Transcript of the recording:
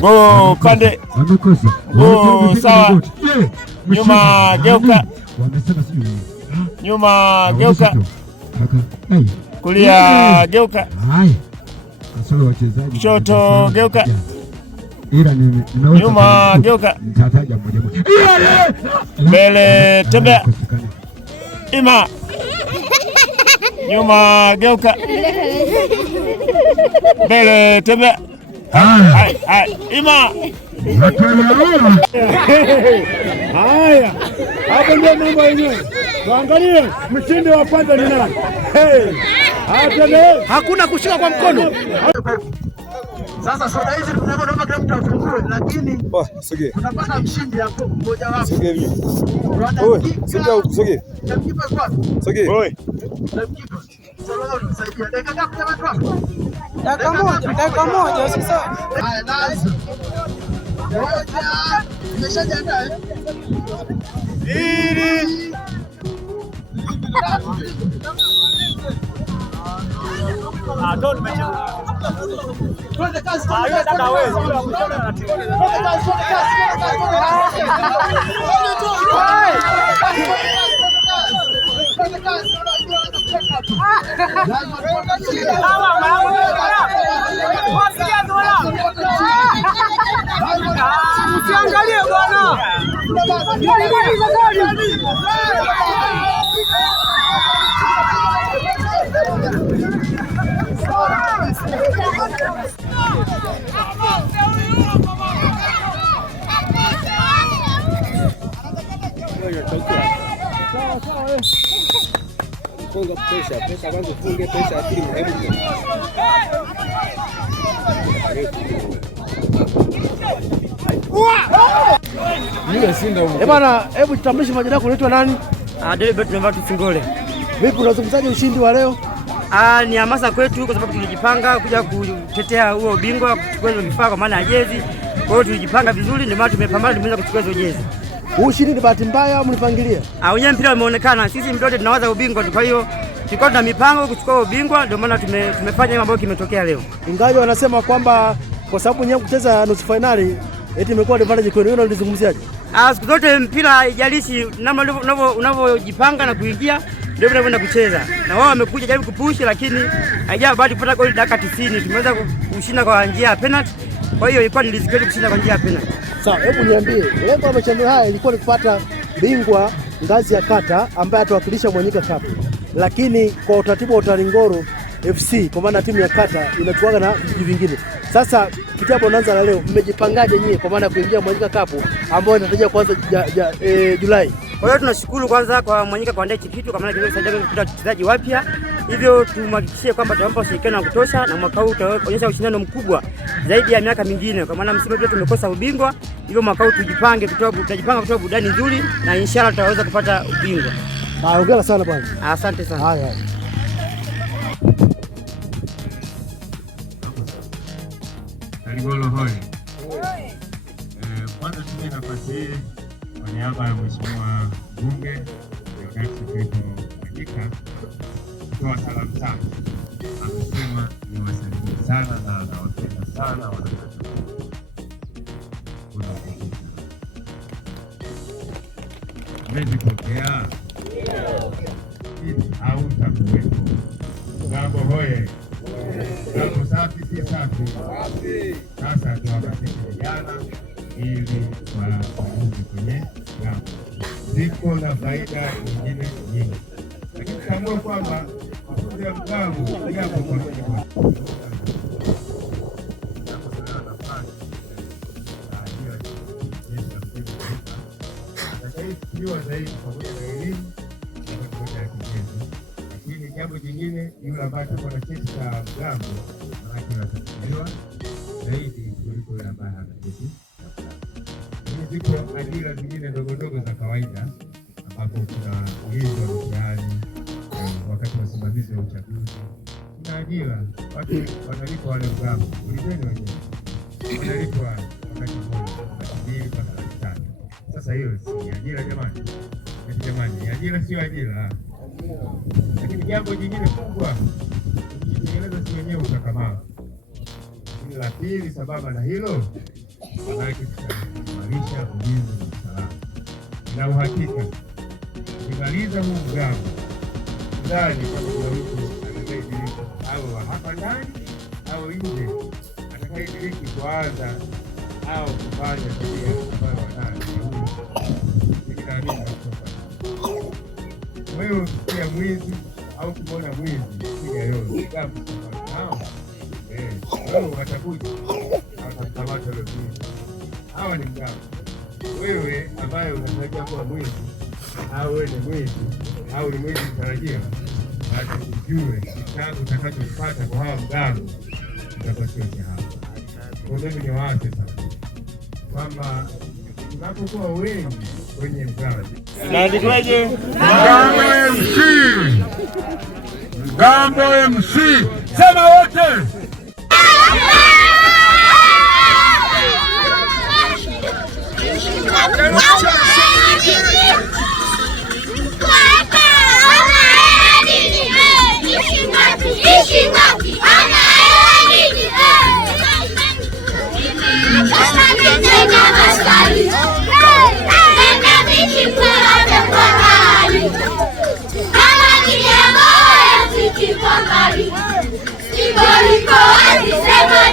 Go pande. Go sawa. Nyuma geuka. Nyuma geuka. Kulia geuka. Kushoto geuka. Nyuma geuka. Mbele tembea. Ima. Nyuma geuka. Mbele tembea. Hai, ima. Haya. Hapo ndio mambo yenyewe. Tuangalie mshindi wa kwanza ni nani? Hakuna kushika kwa mkono. Sasa soda hizi tunaomba kila mtu afungue, lakini tunapata mshindi hapo mmoja wapo. Sogea. Oi. Dakika moja sasa. Haya, naanza. Umeshajiandaa eh? Ili ndo nimecheza. Twende kazi. Dada wewe. Usiangalie bwana. Funga pesa kwanza, funge pesa akili muhimu. Bwana, hebu tutambulishe majina yako, unaitwa nani? Delbert Nambatu Singole. Vipi, unazungumzaje ushindi wa leo? Ni hamasa kwetu kwa sababu tulijipanga kuja kutetea huo ubingwa, kuchukua hizo vifaa kwa maana ya jezi. Kwa hiyo tulijipanga vizuri, ndio maana tumepambana, tumeweza kuchukua hizo jezi. Ushindi ni bahati mbaya au mlipangilia? Wenyewe mpira umeonekana, sisi mdote tunawaza ubingwa tu, kwa hiyo tulikuwa tuna mipango kuchukua ubingwa, ndio maana tumefanya hiyo ambayo kimetokea leo. Ingawa wanasema kwamba kwa sababu nyewe kucheza nusu finali eti imekuwa advantage kwenu, wewe unalizungumziaje? Siku zote mpira haijalishi namna unavyojipanga na kuingia ndio tunakwenda kucheza. Na wao wamekuja jaribu kupush, lakini haijawa bahati kupata goli dakika 90. Tumeweza kushinda kwa njia ya penalty. Kwa hiyo ilikuwa ni riziki yetu kushinda kwa njia ya penalty. Sawa, hebu niambie, lengo la mashindano haya ilikuwa ni kupata bingwa ngazi ya kata ambaye atawakilisha Mwanyika Cup. Lakini kwa utaratibu wa Utalingolo FC kwa maana timu ya kata inachuana na vijiji vingine. Sasa kitabu naanza la leo, mmejipangaje nyie kwa maana kuingia Mwanyika Cup ambayo inatarajia kuanza Julai? Kwa hiyo tunashukuru kwanza kwa Mwanyika kuandaa hiki kitu kwa maana kimesaidia kupata wachezaji wapya. Hivyo tumhakikishie kwamba tutawapa ushirikiano wa kutosha na mwaka huu tutaonyesha ushindano mkubwa zaidi ya miaka mingine kwa maana msimu wetu tumekosa ubingwa. Hivyo mwaka huu tutajipanga kutoa burudani nzuri na inshallah tutaweza kupata ubingwa. Hongera sana bwana. Asante sana. Haya. Talingolo hoi. Kwanza tumie nafasi hii kwa niaba ya Mheshimiwa Mbunge Deodatus Mwanyika kutoa salamu zake. Amesema ni wasalimie sana na anawapenda sana wanakata. Umezipokea? Au utakuwepo? Gambo hoye. Gambo safi si safi? Sasa tuwapateni vijana ili waunge kwenye gambo. Ziko na faida nyingine nyingi, lakini tambua kwamba kufunza mgambo jambo kwa zaidi pamoja na elimu na kigezo. Lakini jambo jingine, yule ambaye atakuwa na cheti cha mgambo manake anatatuliwa zaidi kuliko yule ambaye hana cheti. Ziko ajira zingine ndogo ndogo za kawaida ambapo kuna ulinzi wa mitihani wakati wa usimamizi wa uchaguzi. na ajira, watu wanalipwa wale mgambo, ulizeni wenyewe, wanalipwa wakati mmoja, wakati mbili mpaka laki tatu. Sasa hiyo si ajira jamani? Jamani, ni ajira sio ajira? Lakini jambo jingine kubwa, ukitekeleza si wenyewe utakamaa. La pili, sambamba na hilo, manake tutaimarisha ulinzi na usalama. Na uhakika ukimaliza huu mgambo, ndani kama kuna mtu atakayediriki au wa hapa ndani au nje, atakayediriki kuanza au kufanya tabia ambayo wanayo, wewe ukikia mwizi au kumwona mwizi piga yote gapu nao watakuja watakamata ule mwizi. Hawa ni mgambo. Wewe ambaye unatarajia kuwa mwizi au wewe ni mwizi au ni mwizi mtarajiwa, basi ujue kitabu utakachopata kwa hawa mgambo utakuwa sio cha hapa. Kwa hivyo ni waase sana kwamba unapokuwa wengi kwenye mgambo, naandikwaje? Mgambo MC, Mgambo MC, sema wote. Sema